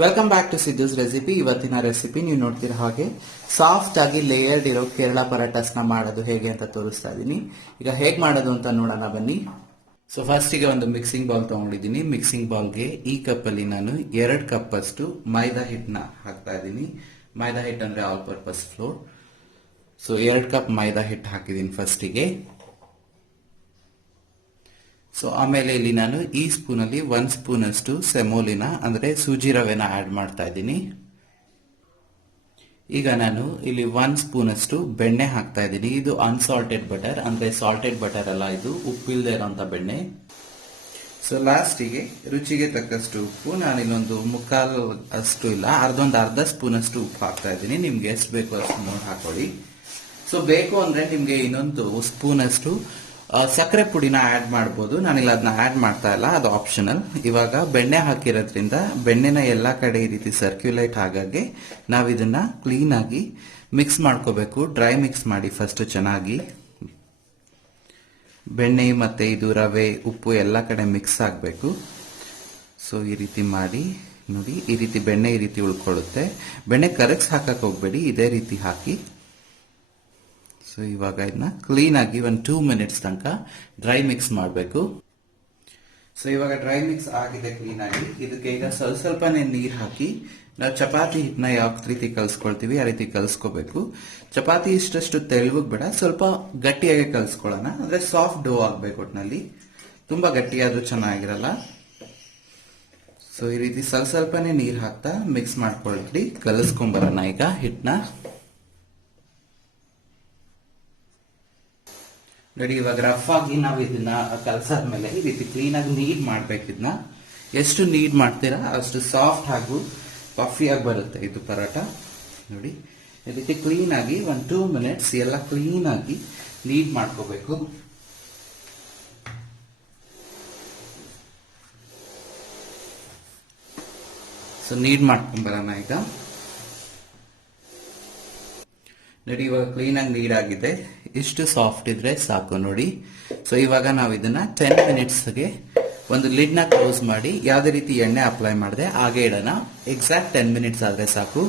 Welcome back to Siddu's recipe. ಇವತ್ತಿನ recipe ನೀವು ನೋಡ್ತಿರೋ ಹಾಗೆ ಸಾಫ್ಟ್ ಆಗಿ ಲೇಯರ್ಡ್ ಇರೋ ಕೇರಳ ಪರಾಟಾಸ್ನ ಮಾಡೋದು ಹೇಗೆ ಅಂತ ತೋರಿಸ್ತಾ ಇದ್ದೀನಿ. ಈಗ ಹೇಗೆ ಮಾಡೋದು ಅಂತ ನೋಡೋಣ ಬನ್ನಿ. ಸೊ ಫಸ್ಟಿಗೆ ಒಂದು ಮಿಕ್ಸಿಂಗ್ ಬೌಲ್ ತಗೊಂಡಿದ್ದೀನಿ. ಮಿಕ್ಸಿಂಗ್ ಬೌಲ್ಗೆ ಈ ಕಪ್ಪಲ್ಲಿ ನಾನು 2 ಕಪ್ ಅಷ್ಟು ಮೈದಾ ಹಿಟ್ಟನ್ನ ಹಾಕ್ತಾ ಇದ್ದೀನಿ. ಮೈದಾ ಹಿಟ್ಟು ಅಂದ್ರೆ all purpose flour. So 2 cup maida ಹಿಟ್ಟು ಹಾಕಿದ್ದೀನಿ ಫಸ್ಟಿಗೆ. ಸೊ ಆಮೇಲೆ ಇಲ್ಲಿ ನಾನು ಈ ಸ್ಪೂನ್ ಅಲ್ಲಿ 1 ಸ್ಪೂನ್ ಅಷ್ಟು ಸೆಮೋಲಿನ ಅಂದ್ರೆ ಸೂಜಿ ರವೆನ ಆಡ್ ಮಾಡ್ತಾ ಇದ್ದೀನಿ. ಈಗ ನಾನು ಇಲ್ಲಿ 1 ಸ್ಪೂನ್ ಅಷ್ಟು ಬೆಣ್ಣೆ ಹಾಕ್ತಾ ಇದ್ದೀನಿ. ಇದು ಅನ್ಸಾಲ್ಟೆಡ್ ಬಟರ್ ಅಂದ್ರೆ ಸಾಲ್ಟೆಡ್ ಬಟರ್ ಅಲ್ಲ, ಇದು ಉಪ್ಪಿಲ್ಲದೆ ಇರೋಂಥ ಬೆಣ್ಣೆ. ಸೊ ಲಾಸ್ಟಿಗೆ ರುಚಿಗೆ ತಕ್ಕಷ್ಟು ಉಪ್ಪು. ನಾನು ಇನ್ನೊಂದು ಮುಕ್ಕಾಲು ಅಷ್ಟು ಇಲ್ಲ, ಅರ್ಧ ಸ್ಪೂನ್ ಅಷ್ಟು ಉಪ್ಪು ಹಾಕ್ತಾ ಇದ್ದೀನಿ. ನಿಮ್ಗೆ ಎಷ್ಟು ಬೇಕು ಅಷ್ಟು ನೋಡಿ ಹಾಕೊಳ್ಳಿ. ಸೊ ಬೇಕು ಅಂದ್ರೆ ನಿಮ್ಗೆ ಇನ್ನೊಂದು ಸ್ಪೂನ್ ಅಷ್ಟು ಸಕ್ಕರೆ ಪುಡಿನ ಆಡ್ ಮಾಡಬಹುದು. ನಾನಿಲ್ಲ ಅದನ್ನ ಆಡ್ ಮಾಡ್ತಾ ಇಲ್ಲ, ಅದು ಆಪ್ಷನಲ್. ಇವಾಗ ಬೆಣ್ಣೆ ಹಾಕಿರೋದ್ರಿಂದ ಬೆಣ್ಣೆನ ಎಲ್ಲಾ ಕಡೆ ಈ ರೀತಿ ಸರ್ಕ್ಯುಲೇಟ್ ಆಗಾಗೆ ನಾವು ಇದನ್ನ ಕ್ಲೀನ್ ಆಗಿ ಮಿಕ್ಸ್ ಮಾಡ್ಕೋಬೇಕು. ಡ್ರೈ ಮಿಕ್ಸ್ ಮಾಡಿ ಫಸ್ಟ್ ಚೆನ್ನಾಗಿ. ಬೆಣ್ಣೆ ಮತ್ತೆ ಇದು ರವೆ ಉಪ್ಪು ಎಲ್ಲ ಕಡೆ ಮಿಕ್ಸ್ ಆಗಬೇಕು. ಸೊ ಈ ರೀತಿ ಮಾಡಿ ನೋಡಿ, ಈ ರೀತಿ ಬೆಣ್ಣೆ ಈ ರೀತಿ ಉಳ್ಕೊಳ್ಳುತ್ತೆ. ಬೆಣ್ಣೆ ಕರಗ್ಸ್ ಹಾಕಕ್ ಹೋಗ್ಬೇಡಿ, ಇದೇ ರೀತಿ ಹಾಕಿ. ಸೊ ಇವಾಗ ಇದನ್ನ ಕ್ಲೀನ್ ಆಗಿ 2 ಮಿನಿಟ್ಸ್ ತನಕ ಡ್ರೈ ಮಿಕ್ಸ್ ಮಾಡಬೇಕು. ಸೊ ಇವಾಗ ಡ್ರೈ ಮಿಕ್ಸ್ ಆಗಿದೆ ಕ್ಲೀನ್ ಆಗಿ. ಇದಕ್ಕೆ ಈಗ ಸ್ವಲ್ಪನೇ ನೀರು ಹಾಕಿ ನಾವು ಚಪಾತಿ ಹಿಟ್ಟನ್ನ ಯಾವ ರೀತಿ ಕಲ್ಸ್ಕೊಳ್ತೀವಿ ಆ ರೀತಿ ಕಲ್ಸ್ಕೋಬೇಕು. ಚಪಾತಿ ಇಷ್ಟಷ್ಟು ತೆಳುವಾಗಿ ಬೇಡ, ಸ್ವಲ್ಪ ಗಟ್ಟಿಯಾಗಿ ಕಲ್ಸ್ಕೊಳ್ಳೋಣ. ಅಂದ್ರೆ ಸಾಫ್ಟ್ ಡೋ ಆಗ್ಬೇಕು ಒಟ್ಟಿನಲ್ಲಿ, ತುಂಬಾ ಗಟ್ಟಿಯಾದ್ರೂ ಚೆನ್ನಾಗಿರಲ್ಲ. ಸೊ ಈ ರೀತಿ ಸ್ವಲ್ಪನೇ ನೀರು ಹಾಕ್ತಾ ಮಿಕ್ಸ್ ಮಾಡ್ಕೊಳ್ರಿ. ಕಲಿಸ್ಕೊಂಬರೋಣ ಈಗ ಹಿಟ್ಟನ್ನ. ನೋಡಿ ಇವಾಗ ರಫ್ ಆಗಿ ನಾವು ಇದನ್ನ ಕಲಸಾದ್ಮೇಲೆ ಈ ರೀತಿ ಕ್ಲೀನ್ ಆಗಿ ನೀಡ್ ಮಾಡ್ಬೇಕು. ಇದನ್ನ ಎಷ್ಟು ನೀಡ್ ಮಾಡ್ತೀರಾ ಅಷ್ಟು ಸಾಫ್ಟ್ ಹಾಗೂ ಪಫಿ ಆಗಿ ಬರುತ್ತೆ ಇದು ಪರೋಟ. ನೋಡಿ ಈ ರೀತಿ ಕ್ಲೀನ್ ಆಗಿ 2 ಮಿನಿಟ್ಸ್ ಎಲ್ಲ ಕ್ಲೀನ್ ಆಗಿ ನೀಡ್ ಮಾಡ್ಕೋಬೇಕು. ಸೊ ನೀಡ್ ಮಾಡ್ಕೊಂಬರೋಣ ಈಗ. ನೋಡಿ ಇವಾಗ ಕ್ಲೀನ್ ಆಗಿ ನೀಡ್ ಆಗಿದೆ. ಇಷ್ಟು ಸಾಫ್ಟ್ ಇದ್ರೆ ಸಾಕು ನೋಡಿ. ಸೊ ಇವಾಗ ನಾವು ಇದನ್ನ 10 ಮಿನಿಟ್ಸ್ಗೆ ಒಂದು ಲಿಡ್ ನ ಕ್ಲೋಸ್ ಮಾಡಿ ಯಾವುದೇ ರೀತಿ ಎಣ್ಣೆ ಅಪ್ಲೈ ಮಾಡದೆ ಹಾಗೆ ಇಡೋಣ. ಎಕ್ಸಾಕ್ಟ್ 10 ಮಿನಿಟ್ಸ್ ಆದ್ರೆ ಸಾಕು.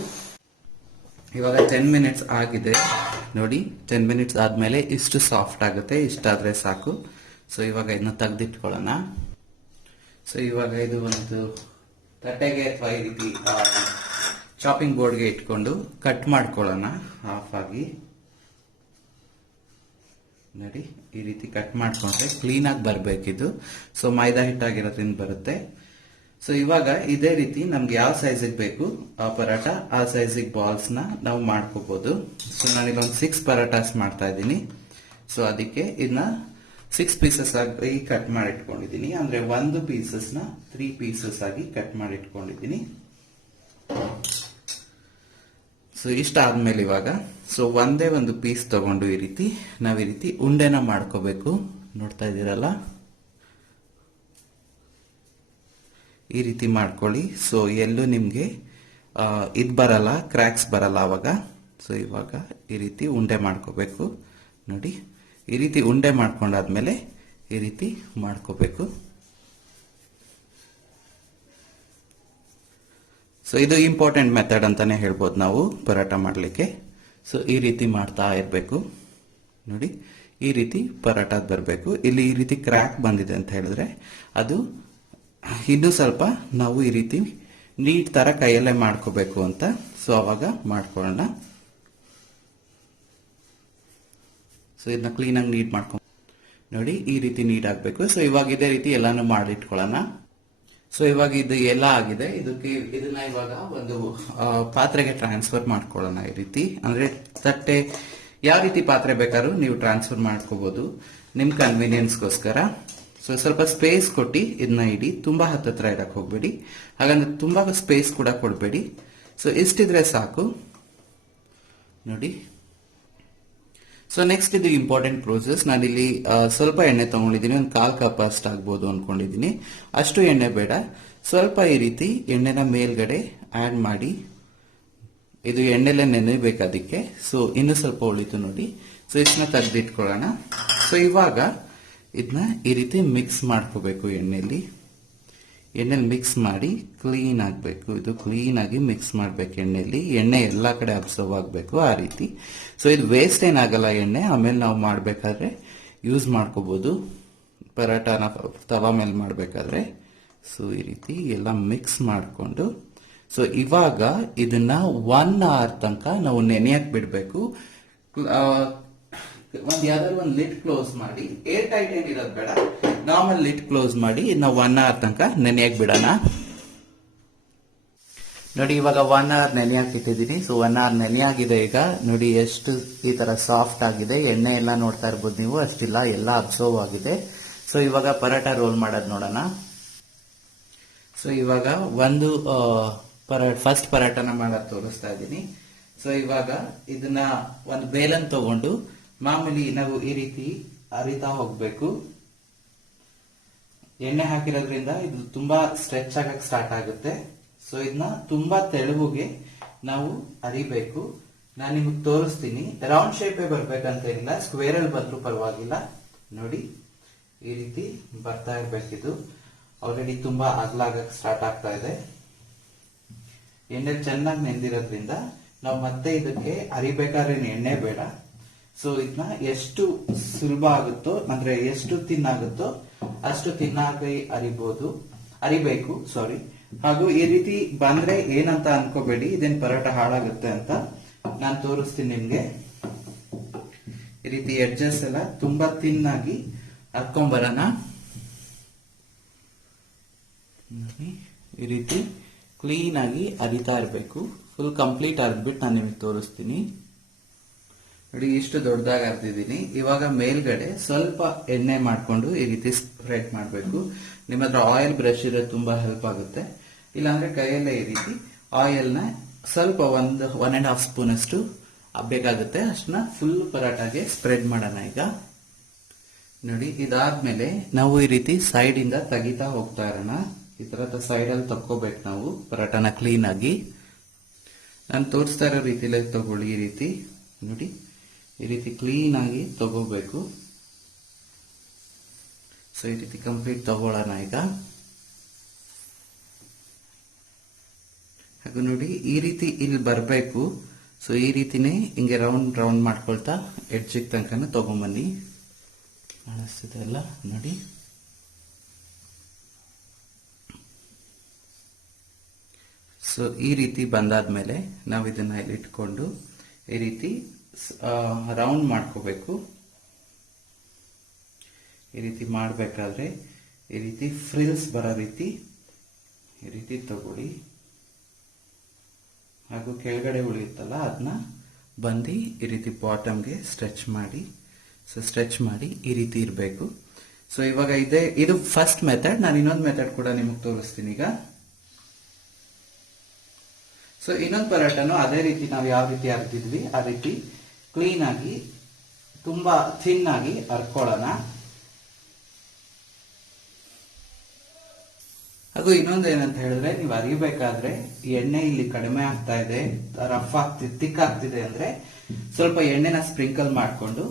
ಇವಾಗ 10 ಮಿನಿಟ್ಸ್ ಆಗಿದೆ ನೋಡಿ. 10 ಮಿನಿಟ್ಸ್ ಆದ್ಮೇಲೆ ಇಷ್ಟು ಸಾಫ್ಟ್ ಆಗುತ್ತೆ, ಇಷ್ಟಾದ್ರೆ ಸಾಕು. ಸೊ ಇವಾಗ ಇದನ್ನ ತೆಗೆದಿಟ್ಕೊಳ್ಳೋಣ. ಸೊ ಇವಾಗ ಇದು ಒಂದು ತಟ್ಟೆಗೆ ಅಥವಾ ಈ ರೀತಿ ಚಾಪಿಂಗ್ ಬೋರ್ಡ್ಗೆ ಇಟ್ಕೊಂಡು ಕಟ್ ಮಾಡ್ಕೊಳ್ಳೋಣ ಹಾಫ್ ಆಗಿ. ನೋಡಿ ಈ ರೀತಿ ಕಟ್ ಮಾಡ್ಕೊಂಡ್ರೆ ಕ್ಲೀನ್ ಆಗಿ ಬರ್ಬೇಕಿದು. ಸೊ ಮೈದಾ ಹಿಟ್ಟಾಗಿರೋದ್ರಿಂದ ಬರುತ್ತೆ. ಸೊ ಇವಾಗ ಇದೇ ರೀತಿ ನಮ್ಗೆ ಯಾವ ಸೈಜಿಗೆ ಬೇಕು ಆ ಪರಾಟ ಆ ಸೈಜಿಗೆ ಬಾಲ್ಸ್ ನ ನಾವು ಮಾಡ್ಕೋಬಹುದು. ಸೊ ನಾನಿಲ್ಲೊಂದು 6 ಪರಾಟಾಸ್ ಮಾಡ್ತಾ ಇದ್ದೀನಿ. ಸೊ ಅದಕ್ಕೆ ಇದನ್ನ 6 ಪೀಸಸ್ ಆಗಿ ಕಟ್ ಮಾಡಿ ಇಟ್ಕೊಂಡಿದ್ದೀನಿ. ಅಂದ್ರೆ 1 ಪೀಸಸ್ ನ 3 ಪೀಸಸ್ ಆಗಿ ಕಟ್ ಮಾಡಿ ಇಟ್ಕೊಂಡಿದ್ದೀನಿ. ಸೊ ಇಷ್ಟ ಆದ್ಮೇಲೆ ಇವಾಗ ಒಂದೇ ಒಂದು ಪೀಸ್ ತಗೊಂಡು ಈ ರೀತಿ ನಾವ್ ಈ ರೀತಿ ಉಂಡೆನ ಮಾಡ್ಕೋಬೇಕು. ನೋಡ್ತಾ ಇದ್ದೀರಲ್ಲ, ಈ ರೀತಿ ಮಾಡ್ಕೊಳ್ಳಿ. ಸೊ ಎಲ್ಲೂ ನಿಮ್ಗೆ ಇದ್ ಬರಲ್ಲ, ಕ್ರ್ಯಾಕ್ಸ್ ಬರಲ್ಲ ಅವಾಗ. ಸೊ ಇವಾಗ ಈ ರೀತಿ ಉಂಡೆ ಮಾಡ್ಕೋಬೇಕು. ನೋಡಿ ಈ ರೀತಿ ಉಂಡೆ ಮಾಡ್ಕೊಂಡಾದ್ಮೇಲೆ ಈ ರೀತಿ ಮಾಡ್ಕೋಬೇಕು. ಸೊ ಇದು ಇಂಪಾರ್ಟೆಂಟ್ ಮೆಥಡ್ ಅಂತಾನೆ ಹೇಳ್ಬೋದು ನಾವು ಪರಾಟ ಮಾಡ್ಲಿಕ್ಕೆ. ಸೊ ಈ ರೀತಿ ಮಾಡ್ತಾ ಇರಬೇಕು. ನೋಡಿ ಈ ರೀತಿ ಪರಾಟ ಬರಬೇಕು. ಇಲ್ಲಿ ಈ ರೀತಿ ಕ್ರ್ಯಾಕ್ ಬಂದಿದೆ ಅಂತ ಹೇಳಿದ್ರೆ ಅದು ಇನ್ನೂ ಸ್ವಲ್ಪ ನಾವು ಈ ರೀತಿ ನೀಟ್ ತರ ಕೈಯಲ್ಲೇ ಮಾಡ್ಕೋಬೇಕು ಅಂತ. ಸೊ ಅವಾಗ ಮಾಡ್ಕೊಳ್ಳೋಣ. ಸೊ ಇದನ್ನ ಕ್ಲೀನ್ ಆಗಿ ನೀಟ್ ಮಾಡ್ಕೊ ನೋಡಿ, ಈ ರೀತಿ ನೀಟ್ ಆಗ್ಬೇಕು. ಸೊ ಇವಾಗ ಇದೇ ರೀತಿ ಎಲ್ಲಾನು ಮಾಡಿಟ್ಕೊಳ್ಳೋಣ. ಸೊ ಇವಾಗ ಇದು ಎಲ್ಲ ಆಗಿದೆ. ಇದನ್ನ ಇವಾಗ ಒಂದು ಪಾತ್ರೆಗೆ ಟ್ರಾನ್ಸ್ಫರ್ ಮಾಡ್ಕೊಳ್ಳೋಣ. ಈ ರೀತಿ ಅಂದ್ರೆ ತಟ್ಟೆ ಯಾವ ರೀತಿ ಪಾತ್ರೆ ಬೇಕಾದ್ರೂ ನೀವು ಟ್ರಾನ್ಸ್ಫರ್ ಮಾಡ್ಕೋಬಹುದು ನಿಮ್ ಕನ್ವೀನಿಯನ್ಸ್ಗೋಸ್ಕರ. ಸೊ ಸ್ವಲ್ಪ ಸ್ಪೇಸ್ ಕೊಟ್ಟು ಇದನ್ನ ಇಡಿ, ತುಂಬಾ ಹತ್ತತ್ರ ಇಡಕ್ ಹೋಗ್ಬೇಡಿ, ಹಾಗಂದ್ರೆ ತುಂಬಾ ಸ್ಪೇಸ್ ಕೂಡ ಕೊಡ್ಬೇಡಿ. ಸೊ ಇಷ್ಟಿದ್ರೆ ಸಾಕು ನೋಡಿ. ಸೊ ನೆಕ್ಸ್ಟ್ ಇದು ಇಂಪಾರ್ಟೆಂಟ್ ಪ್ರೋಸೆಸ್. ನಾನಿಲ್ಲಿ ಸ್ವಲ್ಪ ಎಣ್ಣೆ ತಗೊಂಡಿದ್ದೀನಿ, ಒಂದು 1/4 ಕಪ್ ಅಷ್ಟು ಆಗ್ಬೋದು ಅನ್ಕೊಂಡಿದ್ದೀನಿ. ಅಷ್ಟು ಎಣ್ಣೆ ಬೇಡ, ಸ್ವಲ್ಪ ಈ ರೀತಿ ಎಣ್ಣೆನ ಮೇಲ್ಗಡೆ ಆಡ್ ಮಾಡಿ. ಇದು ಎಣ್ಣೆಲೆ ನೆನೆಬೇಕು ಅದಕ್ಕೆ. ಸೊ ಇನ್ನು ಸ್ವಲ್ಪ ಉಳಿತು ನೋಡಿ. ಸೊ ಇದನ್ನ ತೆಗೆದಿಟ್ಕೊಳ್ಳೋಣ. ಸೊ ಇವಾಗ ಇದನ್ನ ಈ ರೀತಿ ಮಿಕ್ಸ್ ಮಾಡ್ಕೋಬೇಕು ಎಣ್ಣೆಯಲ್ಲಿ. ಎಣ್ಣೆಲಿ ಮಿಕ್ಸ್ ಮಾಡಿ ಕ್ಲೀನ್ ಆಗಬೇಕು. ಇದು ಕ್ಲೀನ್ ಆಗಿ ಮಿಕ್ಸ್ ಮಾಡಬೇಕು ಎಣ್ಣೆಲಿ. ಎಣ್ಣೆ ಎಲ್ಲ ಕಡೆ ಅಬ್ಸರ್ವ್ ಆಗಬೇಕು ಆ ರೀತಿ. ಸೊ ಇದು ವೇಸ್ಟ್ ಏನಾಗಲ್ಲ ಎಣ್ಣೆ. ಆಮೇಲೆ ನಾವು ಮಾಡಬೇಕಾದ್ರೆ ಯೂಸ್ ಮಾಡ್ಕೋಬಹುದು ಪರಾಟಾನ ತವಾ ಮೇಲೆ ಮಾಡಬೇಕಾದ್ರೆ. ಸೊ ಈ ರೀತಿ ಎಲ್ಲ ಮಿಕ್ಸ್ ಮಾಡಿಕೊಂಡು, ಸೊ ಇವಾಗ ಇದನ್ನ 1 hour ತನಕ ನಾವು ನೆನೆಯಕ್ ಬಿಡಬೇಕು. ಯಾವ್ದಾದ್ರು ಒಂದು ಲಿಡ್ ಕ್ಲೋಸ್ ಮಾಡಿ, ಏರ್ ಟೈಟ್ ಏನಿರೋದು ಬೇಡ, ನಾರ್ಮಲ್ ಲಿಡ್ ಕ್ಲೋಸ್ ಮಾಡಿ ನಾವು 1 hour ತನಕ ನೆನೆಯಕ್ ಬಿಡೋಣ. ನೋಡಿ ಇವಾಗ 1 hour ನೆನೆಯಕ್ ಇಟ್ಟಿದ್ದೀನಿ. So 1 hour ನೆನೆಯಾಗಿದೆ. ಈಗ ನೋಡಿ ಎಷ್ಟು ಈ ತರ ಸಾಫ್ಟ್ ಆಗಿದೆ. ಎಣ್ಣೆ ಎಲ್ಲ ನೋಡ್ತಾ ಇರ್ಬೋದು ನೀವು, ಅಷ್ಟಿಲ್ಲ, ಎಲ್ಲ ಅಬ್ಸರ್ವ್ ಆಗಿದೆ. ಸೊ ಇವಾಗ ಪರಾಟ ರೋಲ್ ಮಾಡೋದು ನೋಡೋಣ. ಸೊ ಇವಾಗ ಒಂದು ಫಸ್ಟ್ ಪರಾಟನ ಮಾಡೋದು ತೋರಿಸ್ತಾ ಇದ್ದೀನಿ. ಸೊ ಇವಾಗ ಇದನ್ನ ಒಂದು ಬೇಲನ್ ತಗೊಂಡು ಮಾಮೂಲಿ ನಾವು ಈ ರೀತಿ ಅರಿತಾ ಹೋಗ್ಬೇಕು. ಎಣ್ಣೆ ಹಾಕಿರೋದ್ರಿಂದ ಇದು ತುಂಬಾ ಸ್ಟ್ರೆಚ್ ಆಗಕ್ ಸ್ಟಾರ್ಟ್ ಆಗುತ್ತೆ. ಸೊ ಇದನ್ನ ತುಂಬಾ ತೆಳುವಿಗೆ ನಾವು ಅರಿಬೇಕು. ನಾನು ನಿಮಗೆ ತೋರಿಸ್ತೀನಿ. ರೌಂಡ್ ಶೇಪೇ ಬರ್ಬೇಕಂತ ಏನಿಲ್ಲ, ಸ್ಕ್ವೇರ್ ಅಲ್ಲಿ ಬಂದ್ರೂ ಪರವಾಗಿಲ್ಲ. ನೋಡಿ ಈ ರೀತಿ ಬರ್ತಾ ಇರ್ಬೇಕಿದು. ಆಲ್ರೆಡಿ ತುಂಬಾ ಅಗಲಾಗಕ್ ಸ್ಟಾರ್ಟ್ ಆಗ್ತಾ ಇದೆ. ಎಣ್ಣೆ ಚೆನ್ನಾಗಿ ನೆಂದಿರೋದ್ರಿಂದ ನಾವು ಮತ್ತೆ ಇದಕ್ಕೆ ಅರಿಬೇಕಾದ್ರೆ ಎಣ್ಣೆ ಬೇಡ. ಸೊ ಇದನ್ನ ಎಷ್ಟು ಸುಲಭ ಆಗುತ್ತೋ, ಅಂದ್ರೆ ಎಷ್ಟು ತಿನ್ನಾಗುತ್ತೋ ಅಷ್ಟು ತಿನ್ನಾಗಿ ಅರಿಬೇಕು. ಸಾರಿ. ಹಾಗೂ ಈ ರೀತಿ ಬಂದ್ರೆ ಏನಂತ ಅನ್ಕೋಬೇಡಿ, ಇದೇನ್ ಪರೋಟ ಹಾಳಾಗುತ್ತೆ ಅಂತ. ನಾನು ತೋರಿಸ್ತೀನಿ ನಿಮ್ಗೆ. ಈ ರೀತಿ ಎಡ್ಜಸ್ ಎಲ್ಲ ತುಂಬಾ ತಿನ್ನಾಗಿ ಹರ್ಕೊಂಬರೋಣ. ಈ ರೀತಿ ಕ್ಲೀನ್ ಆಗಿ ಅರಿತಾ ಇರಬೇಕು. ಫುಲ್ ಕಂಪ್ಲೀಟ್ ಅರ್ದ್ಬಿಟ್ಟು ನಾನು ನಿಮಗೆ ತೋರಿಸ್ತೀನಿ. ನೋಡಿ ಇಷ್ಟು ದೊಡ್ಡದಾಗಿ ಅರ್ದಿದ್ದೀನಿ. ಇವಾಗ ಮೇಲ್ಗಡೆ ಸ್ವಲ್ಪ ಎಣ್ಣೆ ಮಾಡ್ಕೊಂಡು ಈ ರೀತಿ ಸ್ಪ್ರೆಡ್ ಮಾಡಬೇಕು. ನಿಮ್ಮ ಹತ್ರ ಆಯಿಲ್ ಬ್ರಷ್ ಇರೋದು ತುಂಬಾ ಹೆಲ್ಪ್ ಆಗುತ್ತೆ. ಇಲ್ಲಾಂದ್ರೆ ಕೈಯಲ್ಲೇ ಈ ರೀತಿ ಆಯಿಲ್ನ ಸ್ವಲ್ಪ 1.5 ಸ್ಪೂನ್ ಅಷ್ಟು ಬೇಕಾಗುತ್ತೆ. ಅಷ್ಟನ್ನ ಫುಲ್ ಪರಾಟಾಗೆ ಸ್ಪ್ರೆಡ್ ಮಾಡೋಣ. ಈಗ ನೋಡಿ ಇದಾದ್ಮೇಲೆ ನಾವು ಈ ರೀತಿ ಸೈಡ್ ಇಂದ ತೆಗಿತಾ ಹೋಗ್ತಾ ಇರೋಣ. ಈ ತರ ಸೈಡ್ ಅಲ್ಲಿ ತಕ್ಕೋಬೇಕು ನಾವು ಪರಾಟನ ಕ್ಲೀನ್ ಆಗಿ. ನಾನು ತೋರಿಸ್ತಾ ಇರೋ ರೀತಿಲೇ ತಗೊಳ್ಳಿ. ಈ ರೀತಿ ನೋಡಿ, ಈ ರೀತಿ ಕ್ಲೀನ್ ಆಗಿ ತಗೋಬೇಕು. ಸೊ ಈ ರೀತಿ ಕಂಪ್ಲೀಟ್ ತಗೊಳ್ಳೋಣ ಈಗ. ಹಾಗೂ ನೋಡಿ ಈ ರೀತಿ ಇಲ್ಲಿ ಬರಬೇಕು. ಸೊ ಈ ರೀತಿನೇ ಹಿಂಗೆ ರೌಂಡ್ ರೌಂಡ್ ಮಾಡ್ಕೊಳ್ತಾ ಎಡ್ಜಿಗೆ ತನಕ ತಗೊಂಬನ್ನಿ. ಕಾಣಿಸ್ತಿದೆ ಅಲ್ಲ ನೋಡಿ. ಸೊ ಈ ರೀತಿ ಬಂದಾದ್ಮೇಲೆ ನಾವು ಇದನ್ನ ಇಲ್ಲಿ ಇಟ್ಕೊಂಡು ಈ ರೀತಿ ರೌಂಡ್ ಮಾಡ್ಕೋಬೇಕು. ಈ ರೀತಿ ಮಾಡಬೇಕಾದ್ರೆ ಈ ರೀತಿ ಫ್ರಿಲ್ಸ್ ಬರೋ ರೀತಿ ಈ ರೀತಿ ತಗೊಳ್ಳಿ. ಹಾಗೂ ಕೆಳಗಡೆ ಉಳಿಯುತ್ತಲ್ಲ ಅದನ್ನ ಬಂದು ಈ ರೀತಿ ಬಾಟಮ್ಗೆ ಸ್ಟ್ರೆಚ್ ಮಾಡಿ. ಸೊ ಸ್ಟ್ರೆಚ್ ಮಾಡಿ ಈ ರೀತಿ ಇರಬೇಕು. ಸೊ ಇವಾಗ ಇದು ಫಸ್ಟ್ ಮೆಥಡ್. ನಾನು ಇನ್ನೊಂದು ಮೆಥಡ್ ಕೂಡ ನಿಮಗೆ ತೋರಿಸ್ತೀನಿ ಈಗ. ಸೊ ಇನ್ನೊಂದು ಪರಾಟನು ಅದೇ ರೀತಿ ನಾವು ಯಾವ ರೀತಿ ಅರ್ದಿದ್ವಿ ಆ ರೀತಿ ಕ್ಲೀನ್ ಆಗಿ ತುಂಬಾ ಥಿನ್ ಆಗಿ ಅರ್ಕೊಳ್ಳೋಣ. ಹಾಗೂ ಇನ್ನೊಂದು ಏನಂತ ಹೇಳಿದ್ರೆ, ನೀವು ಅರಿಬೇಕಾದ್ರೆ ಎಣ್ಣೆ ಇಲ್ಲಿ ಕಡಿಮೆ ಆಗ್ತಾ ಇದೆ, ರಫ್ ತಿಕ್ ಆಗ್ತಿದೆ ಅಂದ್ರೆ ಸ್ವಲ್ಪ ಎಣ್ಣೆನ ಸ್ಪ್ರಿಂಕಲ್ ಮಾಡ್ಕೊಂಡು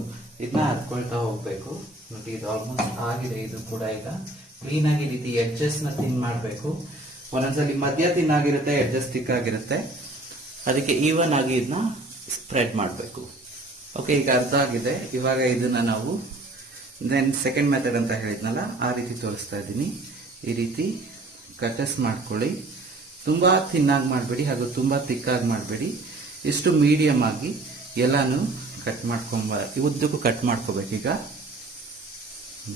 ಇದನ್ನ ಹರ್ಕೊಳ್ತಾ ಹೋಗ್ಬೇಕು. ನೋಡಿ ಇದು ಆಲ್ಮೋಸ್ಟ್ ಆಗಿದೆ. ಇದು ಕೂಡ ಈಗ ಕ್ಲೀನ್ ಆಗಿ ಈ ರೀತಿ ಎಡ್ಜಸ್ ನ ಥಿನ್ ಮಾಡಬೇಕು. ಒಂದೊಂದ್ಸಲಿ ಮಧ್ಯ ತಿನ್ನಾಗಿರುತ್ತೆ, ಎಡ್ಜಸ್ ತಿಕ್ ಆಗಿರುತ್ತೆ. ಅದಕ್ಕೆ ಈವನ್ ಆಗಿ ಇದನ್ನ ಸ್ಪ್ರೆಡ್ ಮಾಡಬೇಕು. ಓಕೆ, ಈಗ ಅರ್ಥ ಆಗಿದೆ. ಇವಾಗ ಇದನ್ನ ನಾವು ಸೆಕೆಂಡ್ ಮೆಥಡ್ ಅಂತ ಹೇಳಿದ್ನಲ್ಲ ಆ ರೀತಿ ತೋರಿಸ್ತಾ ಇದ್ದೀನಿ. ಈ ರೀತಿ ಕಟಸ್ ಮಾಡ್ಕೊಳ್ಳಿ. ತುಂಬಾ ತಿನ್ನಾಗಿ ಮಾಡಬೇಡಿ ಹಾಗೂ ತುಂಬಾ ತಿಕ್ಕಾಗಿ ಮಾಡಬೇಡಿ. ಇಷ್ಟು ಮೀಡಿಯಂ ಆಗಿ ಎಲ್ಲಾನು ಕಟ್ ಉದ್ದಕ್ಕೂ ಕಟ್ ಮಾಡ್ಕೋಬೇಕೀಗ.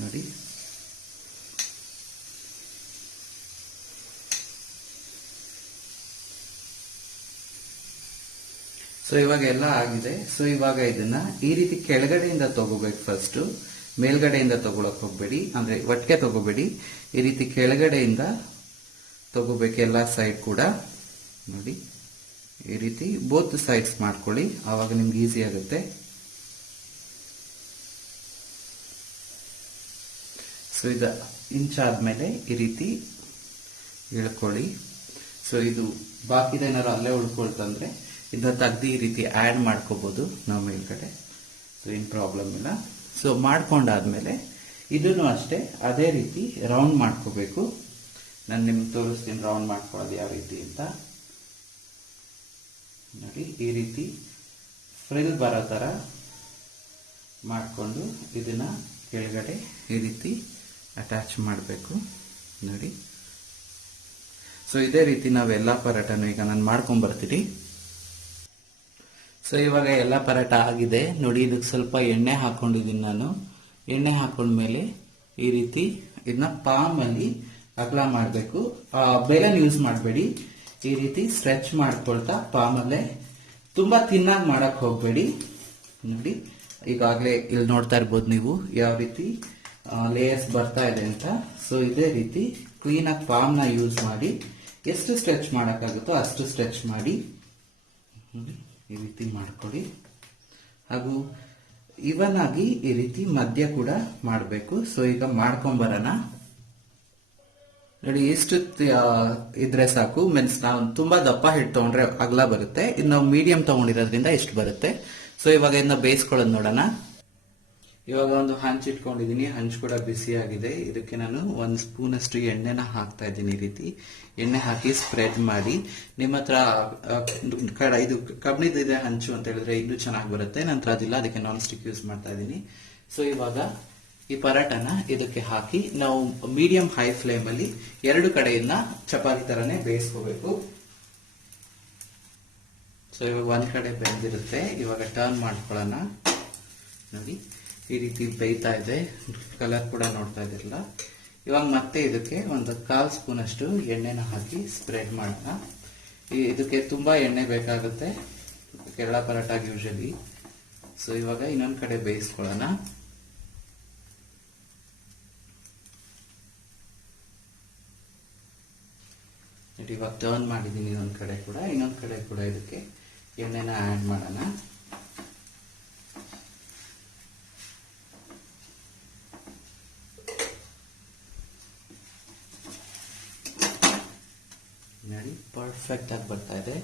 ನೋಡಿ ಸೊ ಇವಾಗ ಎಲ್ಲ ಆಗಿದೆ. ಸೊ ಇವಾಗ ಇದನ್ನ ಈ ರೀತಿ ಕೆಳಗಡೆಯಿಂದ ತಗೋಬೇಕು. ಫಸ್ಟ್ ಮೇಲ್ಗಡೆಯಿಂದ ತಗೊಳಕ್ ಹೋಗ್ಬೇಡಿ, ಅಂದ್ರೆ ಒಟ್ಟಿಗೆ ತಗೋಬೇಡಿ. ಈ ರೀತಿ ಕೆಳಗಡೆಯಿಂದ ತಗೋಬೇಕು ಎಲ್ಲ ಸೈಡ್ ಕೂಡ. ನೋಡಿ ಈ ರೀತಿ ಬೋತ್ ಸೈಡ್ಸ್ ಮಾಡ್ಕೊಳ್ಳಿ, ಆವಾಗ ನಿಮ್ಗೆ ಈಸಿ ಆಗುತ್ತೆ. ಸೊ ಇದು ಇಂಚಾದ್ಮೇಲೆ ಈ ರೀತಿ ಇಳ್ಕೊಳ್ಳಿ. ಸೊ ಇದು ಬಾಕಿದೇನಾರು ಅಲ್ಲೇ ಉಳ್ಕೊಳ್ತಂದ್ರೆ ಇದನ್ನ ತೆಗ್ದು ಈ ರೀತಿ ಆಡ್ ಮಾಡ್ಕೋಬಹುದು ನಾವು ಮೇಲ್ಗಡೆ. ಸೊ ಏನ್ ಪ್ರಾಬ್ಲಮ್ ಇಲ್ಲ. ಸೊ ಮಾಡ್ಕೊಂಡಾದ್ಮೇಲೆ ಇದನ್ನು ಅಷ್ಟೇ ಅದೇ ರೀತಿ ರೌಂಡ್ ಮಾಡ್ಕೋಬೇಕು. ನಾನು ನಿಮ್ಗೆ ತೋರಿಸ್ತೀನಿ ರೌಂಡ್ ಮಾಡ್ಕೊಳ್ಳೋದು ಯಾವ ರೀತಿ ಅಂತ. ನೋಡಿ ಈ ರೀತಿ ಫ್ರಿಲ್ ಬರೋ ಥರ ಮಾಡಿಕೊಂಡು ಇದನ್ನ ಕೆಳಗಡೆ ಈ ರೀತಿ ಅಟ್ಯಾಚ್ ಮಾಡಬೇಕು ನೋಡಿ. ಸೊ ಇದೇ ರೀತಿ ನಾವೆಲ್ಲ ಪರಾಟನು ಈಗ ನಾನು ಮಾಡ್ಕೊಂಡ್ ಬರ್ತೀನಿ. ಸೊ ಇವಾಗ ಎಲ್ಲ ಪರಾಟ ಆಗಿದೆ ನೋಡಿ. ಇದಕ್ಕೆ ಸ್ವಲ್ಪ ಎಣ್ಣೆ ಹಾಕೊಂಡಿದ್ದೀನಿ ನಾನು. ಎಣ್ಣೆ ಹಾಕೊಂಡ್ಮೇಲೆ ಈ ರೀತಿ ಇದನ್ನ ಪಾಮ್ ಅಲ್ಲಿ ಅಗಲ ಮಾಡಬೇಕು. ಬೇಲನ್ ಯೂಸ್ ಮಾಡಬೇಡಿ, ಈ ರೀತಿ ಸ್ಟ್ರೆಚ್ ಮಾಡ್ಕೊಳ್ತಾ ಪಾಮ್ ಅಲ್ಲೇ, ತುಂಬಾ ತಿನ್ನಾಗಿ ಮಾಡಕ್ ಹೋಗ್ಬೇಡಿ. ನೋಡಿ ಈಗಾಗಲೇ ಇಲ್ಲಿ ನೋಡ್ತಾ ಇರ್ಬೋದು ನೀವು ಯಾವ ರೀತಿ ಲೇಯರ್ಸ್ ಬರ್ತಾ ಇದೆ ಅಂತ. ಸೊ ಇದೇ ರೀತಿ ಕ್ಲೀನ್ ಆಗಿ ಪಾಮ್ ನ ಯೂಸ್ ಮಾಡಿ ಎಷ್ಟು ಸ್ಟ್ರೆಚ್ ಮಾಡಕ್ಕಾಗುತ್ತೋ ಅಷ್ಟು ಸ್ಟ್ರೆಚ್ ಮಾಡಿ ಈ ರೀತಿ ಮಾಡ್ಕೊಡಿ. ಹಾಗೂ ಇವನ್ ಆಗಿ ಈ ರೀತಿ ಮಧ್ಯ ಕೂಡ ಮಾಡಬೇಕು. ಸೊ ಈಗ ಮಾಡ್ಕೊಂಬರೋಣ ನೋಡಿ. ಎಷ್ಟು ಇದ್ರೆ ಸಾಕು, ಮೀನ್ಸ್ ನಾವು ತುಂಬಾ ದಪ್ಪ ಹಿಟ್ಟು ತಗೊಂಡ್ರೆ ಅಗಲ ಬರುತ್ತೆ. ಇದು ನಾವು ಮೀಡಿಯಂ ತಗೊಂಡಿರೋದ್ರಿಂದ ಎಷ್ಟು ಬರುತ್ತೆ. ಸೊ ಇವಾಗ ಇದನ್ನ ಬೇಯಿಸ್ಕೊಳ್ಳೋದು ನೋಡೋಣ. ಇವಾಗ ಒಂದು ಹಂಚ್ ಇಟ್ಕೊಂಡಿದೀನಿ. ಹಂಚ್ ಕೂಡ ಬಿಸಿ ಆಗಿದೆ. ಇದಕ್ಕೆ ನಾನು 1 ಸ್ಪೂನ್ ಅಷ್ಟು ಎಣ್ಣೆನ ಹಾಕ್ತಾ ಇದ್ದೀನಿ. ಈ ರೀತಿ ಎಣ್ಣೆ ಹಾಕಿ ಸ್ಪ್ರೆಡ್ ಮಾಡಿ. ನಿಮ್ಮ ಹತ್ರ ಇದು ಕಬ್ಬಿಣದಿದೆ ಹಂಚು ಅಂತ ಹೇಳಿದ್ರೆ ಇನ್ನೂ ಚೆನ್ನಾಗಿ ಬರುತ್ತೆ. ನಂತರ ಅದಿಲ್ಲ, ಅದಕ್ಕೆ ನಾನ್ ಸ್ಟಿಕ್ ಯೂಸ್ ಮಾಡ್ತಾ ಇದ್ದೀನಿ. ಸೊ ಇವಾಗ ಈ ಪರಾಟನ ಇದಕ್ಕೆ ಹಾಕಿ ನಾವು ಮೀಡಿಯಂ ಹೈ ಫ್ಲೇಮ್ ಅಲ್ಲಿ 2 ಕಡೆಯಿಂದ ಚಪಾತಿ ತರನೇ ಬೇಯಿಸ್ಕೋಬೇಕು. ಸೊ ಇವಾಗ ಒಂದ್ ಕಡೆ ಬೆಂದಿರುತ್ತೆ. ಇವಾಗ ಟರ್ನ್ ಮಾಡ್ಕೊಳ್ಳೋಣ ನೋಡಿ. ಈ ರೀತಿ ಬೇಯ್ತಾ ಇದೆ, ಕಲರ್ ಕೂಡ ನೋಡ್ತಾ ಇದಿರಲ್ಲ. ಇವಾಗ ಮತ್ತೆ ಇದಕ್ಕೆ ಒಂದು 1/4 ಸ್ಪೂನ್ ಅಷ್ಟು ಎಣ್ಣೆನ ಹಾಕಿ ಸ್ಪ್ರೆಡ್ ಮಾಡೋಣ. ಇದಕ್ಕೆ ತುಂಬಾ ಎಣ್ಣೆ ಬೇಕಾಗುತ್ತೆ ಕೇರಳ ಪರಾಟಾಗಿ ಯೂಶಲಿ. ಸೊ ಇವಾಗ ಇನ್ನೊಂದ್ ಕಡೆ ಬೇಯಿಸ್ಕೊಳ್ಳೋಣ. ಇವಾಗ ಟರ್ನ್ ಮಾಡಿದ್ದೀನಿ ಇನ್ನೊಂದ್ ಕಡೆ ಕೂಡ ಇದಕ್ಕೆ ಎಣ್ಣೆನ ಆಡ್ ಮಾಡೋಣ. ನೋಡಿ ಪರ್ಫೆಕ್ಟ್ ಆಗಿ ಬರ್ತಾ ಇದೆ.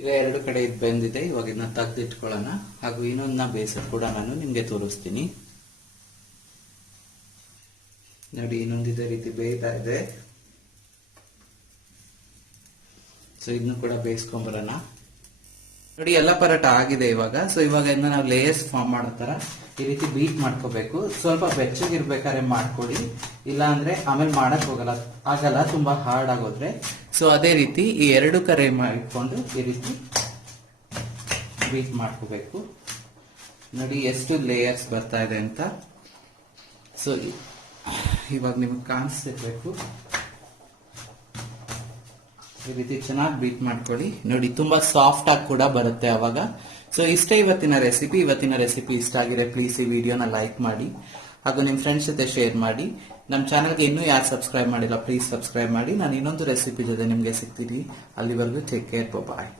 ಈಗ 2 ಕಡೆ ಇದು ಬೆಂದಿದೆ. ಇವಾಗ ಇದನ್ನ ತೆಗೆದಿಟ್ಕೊಳ್ಳೋಣ. ಹಾಗೂ ಇನ್ನೊಂದನ್ನ ಬೇಯಿಸೋದು ಕೂಡ ನಾನು ನಿಮ್ಗೆ ತೋರಿಸ್ತೀನಿ ನೋಡಿ. ಇನ್ನೊಂದಿದೆ ರೀತಿ ಬೇಯ್ತಾ ಇದೆ. ಸೊ ಇದನ್ನು ಕೂಡ ಬೇಯಿಸ್ಕೊಂಬರೋಣ ನೋಡಿ. ಎಲ್ಲ ಪರಾಟ ಆಗಿದೆ ಇವಾಗ. ಸೊ ಇವಾಗ ಇದನ್ನ ನಾವು ಲೇಯರ್ಸ್ ಫಾರ್ಮ್ ಮಾಡೋ ತರ ಈ ರೀತಿ ಬೀಟ್ ಮಾಡ್ಕೋಬೇಕು. ಸ್ವಲ್ಪ ಬೆಚ್ಚಗಿರ್ಬೇಕಾದ್ರೆ ಮಾಡ್ಕೊಡಿ, ಇಲ್ಲ ಅಂದ್ರೆ ಆಮೇಲೆ ಮಾಡಕ್ ಆಗಲ್ಲ ತುಂಬಾ ಹಾರ್ಡ್ ಆಗೋದ್ರೆ. ಸೊ ಅದೇ ರೀತಿ ಈ 2 ಕಡೆ ಇಟ್ಕೊಂಡು ಈ ರೀತಿ ಬೀಟ್ ಮಾಡ್ಕೋಬೇಕು ನೋಡಿ ಎಷ್ಟು ಲೇಯರ್ಸ್ ಬರ್ತಾ ಇದೆ ಅಂತ. ಸೊ ಇವಾಗ ನಿಮ್ಗೆ ಕಾಣಿಸ್ತಿರ್ಬೇಕು. ಈ ರೀತಿ ಚೆನ್ನಾಗಿ ಬೀಟ್ ಮಾಡ್ಕೊಳ್ಳಿ ನೋಡಿ. ತುಂಬಾ ಸಾಫ್ಟ್ ಆಗಿ ಕೂಡ ಬರುತ್ತೆ ಅವಾಗ. ಸೊ ಇಷ್ಟೇ ಇವತ್ತಿನ ರೆಸಿಪಿ ಇಷ್ಟ ಆಗಿದೆ ಪ್ಲೀಸ್ ಈ ವಿಡಿಯೋನ ಲೈಕ್ ಮಾಡಿ ಹಾಗೂ ನಿಮ್ ಫ್ರೆಂಡ್ಸ್ ಜೊತೆ ಶೇರ್ ಮಾಡಿ. ನಮ್ಮ ಚಾನಲ್ಗೆ ಇನ್ನೂ ಯಾರು ಸಬ್ಸ್ಕ್ರೈಬ್ ಮಾಡಿಲ್ಲ ಪ್ಲೀಸ್ ಸಬ್ಸ್ಕ್ರೈಬ್ ಮಾಡಿ. ನಾನು ಇನ್ನೊಂದು ರೆಸಿಪಿ ಜೊತೆ ನಿಮ್ಗೆ ಸಿಗ್ತೀನಿ. ಅಲ್ಲಿವರೆಗೂ ಟೇಕ್ ಕೇರ್, ಬಾಯ್.